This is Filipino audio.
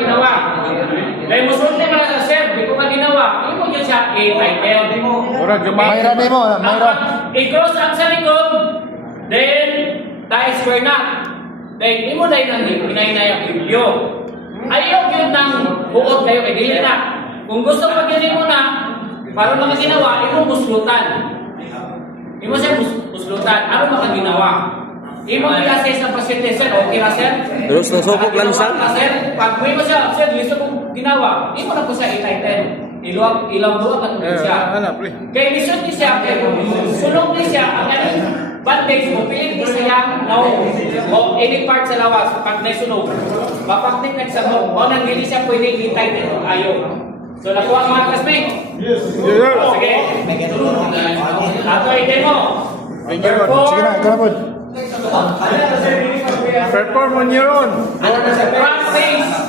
ginawa. Dahil musulti man sa sir, di ko pa ginawa. Imo yun siya i-title. Mayra din mo, Mayra. I-cross ang sa likod, then tayo square na. Then imo dahil nang hinay-hinay ang video. Ayaw yun ng buod kayo kay dili na. Kung gusto pagyan mo na, para mga ginawa, imo muslutan. Imo siya muslutan. Ano mga ginawa? Imo i-assess ng pasyente, sir. Okay na, sir? Pero sa subok lang siya. Sir, pag mo siya, sir, gusto kong ginawa, imo na po siya i-title. Ilang duwa ka siya. Kaya lisod ni siya, sulong ni siya, ang bandage mo, pilit ni siya, o any part sa lawas, pag nasunog, mapaktik na sa mo, o nang hindi siya pwede i-title, ayaw. So, nakuha mga classmate? Yes. Sige. Ato i-demo. Sige na, ikaw na po. Perform on your own. Practice.